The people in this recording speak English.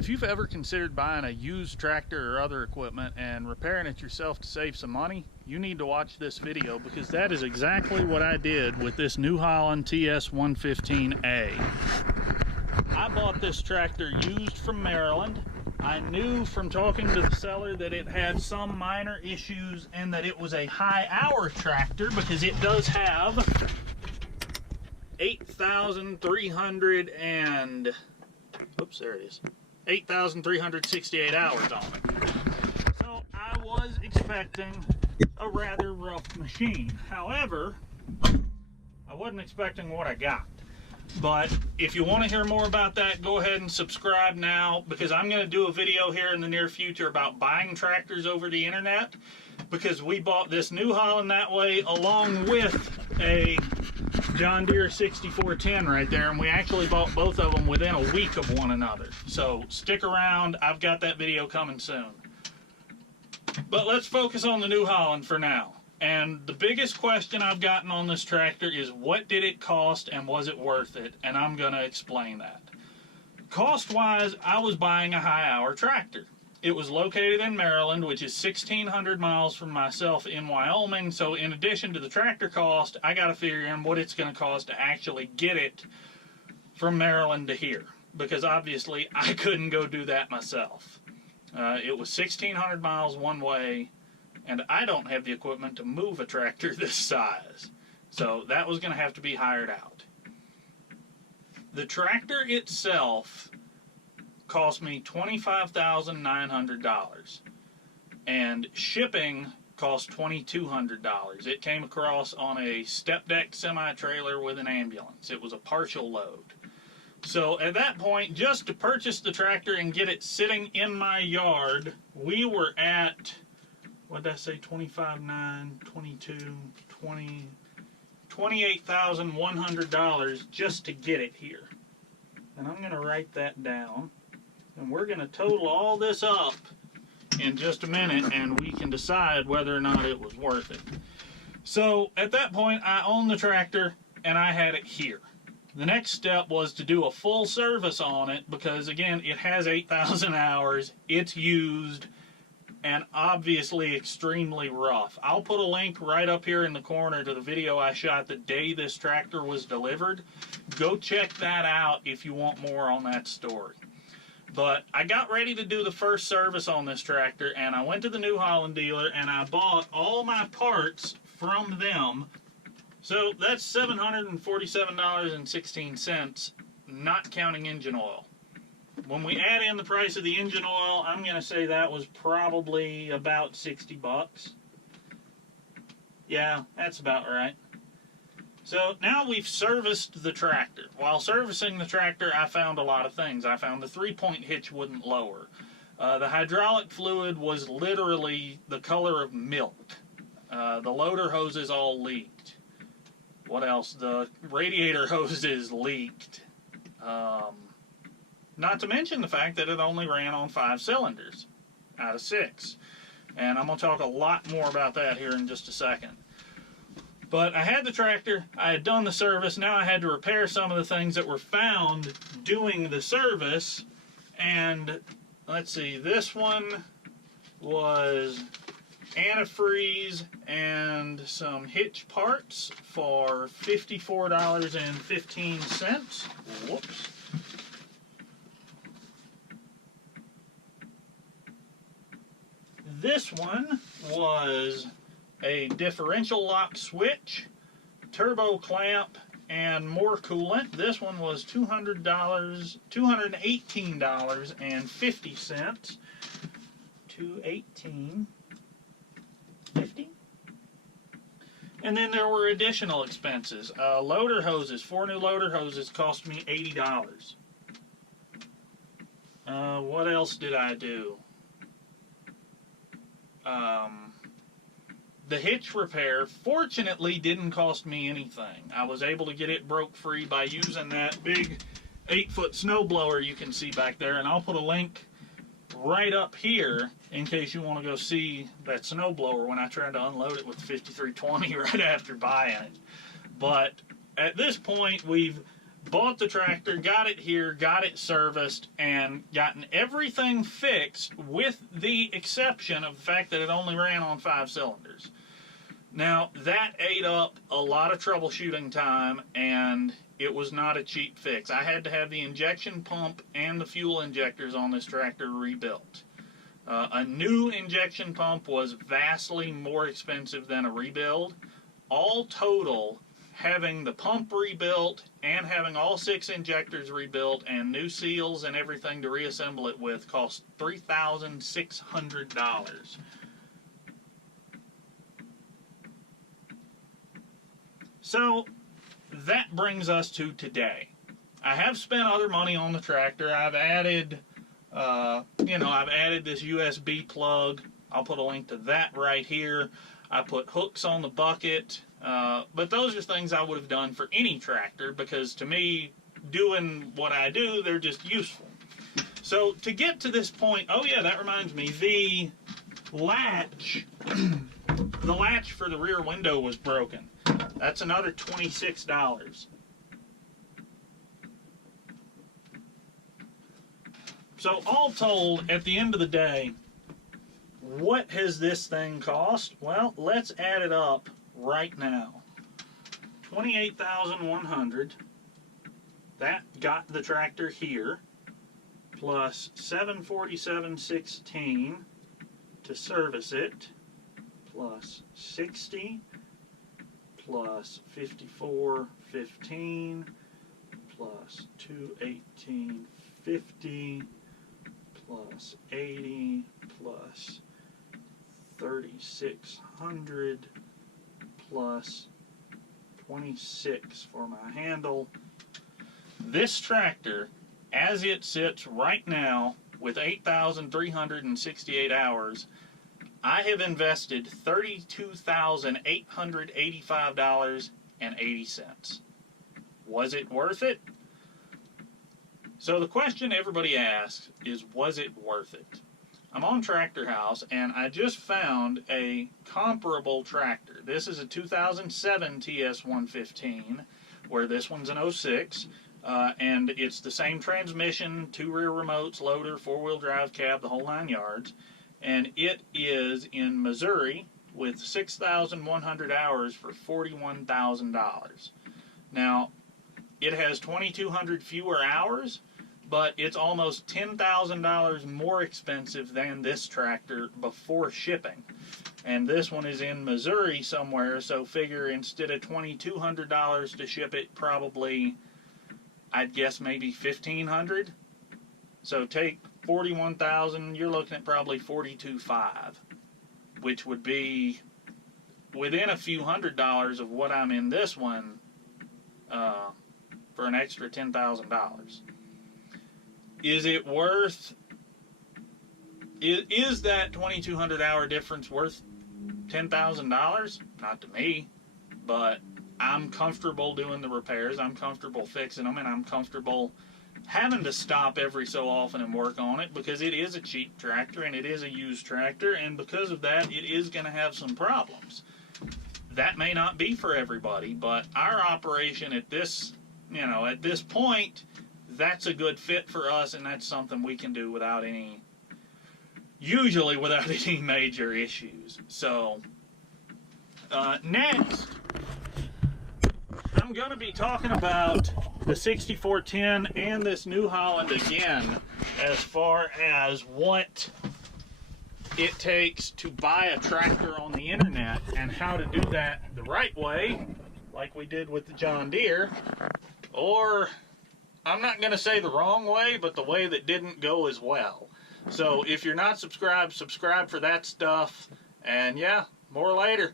If you've ever considered buying a used tractor or other equipment and repairing it yourself to save some money, you need to watch this video, because that is exactly what I did with this New Holland TS115A. I bought this tractor used from Maryland. I knew from talking to the seller that it had some minor issues and that it was a high hour tractor, because it does have 8,368 hours on it. So I was expecting a rather rough machine. However, I wasn't expecting what I got. But if you want to hear more about that, go ahead and subscribe now, because I'm going to do a video here in the near future about buying tractors over the internet, because we bought this New Holland that way along with a John Deere 6410 right there, and we actually bought both of them within a week of one another. So stick around, I've got that video coming soon. But let's focus on the New Holland for now. And the biggest question I've gotten on this tractor is, what did it cost and was it worth it? And I'm going to explain that. Cost-wise, I was buying a high-hour tractor. It was located in Maryland, which is 1,600 miles from myself in Wyoming. So in addition to the tractor cost, I got to figure in what it's going to cost to actually get it from Maryland to here, because obviously I couldn't go do that myself. It was 1,600 miles one way, and I don't have the equipment to move a tractor this size. So that was going to have to be hired out. The tractor itself cost me $25,900, and shipping cost $2,200. It came across on a step-deck semi-trailer with an ambulance. It was a partial load. So at that point, just to purchase the tractor and get it sitting in my yard, we were at, what did I say, 25,900, 22, 20, $28,100 just to get it here. And I'm going to write that down, and we're going to total all this up in just a minute, and we can decide whether or not it was worth it. So at that point, I owned the tractor and I had it here. The next step was to do a full service on it, because again, it has 8,000 hours, it's used, and obviously extremely rough. I'll put a link right up here in the corner to the video I shot the day this tractor was delivered. Go check that out if you want more on that story. But I got ready to do the first service on this tractor, and I went to the New Holland dealer and I bought all my parts from them. So that's $747.16, not counting engine oil. When we add in the price of the engine oil, I'm going to say that was probably about 60 bucks. Yeah, that's about right. So now we've serviced the tractor. While servicing the tractor, I found a lot of things. I found the 3-point hitch wouldn't lower. The hydraulic fluid was literally the color of milk. The loader hoses all leaked. What else? The radiator hoses leaked. Not to mention the fact that it only ran on 5 cylinders out of 6. And I'm going to talk a lot more about that here in just a second. But I had the tractor, I had done the service, now I had to repair some of the things that were found doing the service. And let's see, this one was antifreeze and some hitch parts for $54.15. Whoops. This one was a differential lock switch, turbo clamp, and more coolant. This one was $218.50. $218.50. And then there were additional expenses. Loader hoses, 4 new loader hoses cost me $80. What else did I do? The hitch repair, fortunately, didn't cost me anything. I was able to get it broke free by using that big 8-foot snowblower you can see back there, and I'll put a link right up here in case you want to go see that snowblower when I tried to unload it with the 5320 right after buying it. But at this point, we've bought the tractor, got it here, got it serviced, and gotten everything fixed with the exception of the fact that it only ran on 5 cylinders. Now, that ate up a lot of troubleshooting time, and it was not a cheap fix. I had to have the injection pump and the fuel injectors on this tractor rebuilt. A new injection pump was vastly more expensive than a rebuild. All total, having the pump rebuilt and having all 6 injectors rebuilt and new seals and everything to reassemble it with cost $3,600. So that brings us to today. I have spent other money on the tractor. I've added, I've added this USB plug. I'll put a link to that right here. I put hooks on the bucket, but those are things I would have done for any tractor because to me, doing what I do, they're just useful. So to get to this point, oh yeah, that reminds me, the latch for the rear window was broken. That's another $26. So all told, at the end of the day, what has this thing cost? Well, let's add it up right now. $28,100. That got the tractor here, plus $747.16 to service it, plus $60. Plus $54.15 plus $218.50 plus $80 plus $3,600 plus $26 for my handle. This tractor, as it sits right now with 8,368 hours, I have invested $32,885.80. Was it worth it? So the question everybody asks is, was it worth it? I'm on Tractor House, and I just found a comparable tractor. This is a 2007 TS115, where this one's an 06, and it's the same transmission, 2 rear remotes, loader, 4-wheel drive cab, the whole 9 yards. And it is in Missouri with 6,100 hours for $41,000. Now, it has 2,200 fewer hours, but it's almost $10,000 more expensive than this tractor before shipping. And this one is in Missouri somewhere, so figure instead of $2,200 to ship it, probably, I'd guess maybe $1,500. So take 41,000, you're looking at probably 42.5, which would be within a few $100s of what I'm in this one for an extra $10,000. Is it worth? Is that 2,200 hour difference worth $10,000? Not to me, but I'm comfortable doing the repairs. I'm comfortable fixing them, and I'm comfortable having to stop every so often and work on it because it is a cheap tractor and it is a used tractor, and because of that it is going to have some problems. That may not be for everybody, but our operation at this, at this point, that's a good fit for us, and that's something we can do without any, usually without any major issues. So next I'm going to be talking about the 6410 and this New Holland again, as far as what it takes to buy a tractor on the internet and how to do that the right way, like we did with the John Deere, or I'm not going to say the wrong way, but the way that didn't go as well. So if you're not subscribed, subscribe for that stuff, and yeah, more later.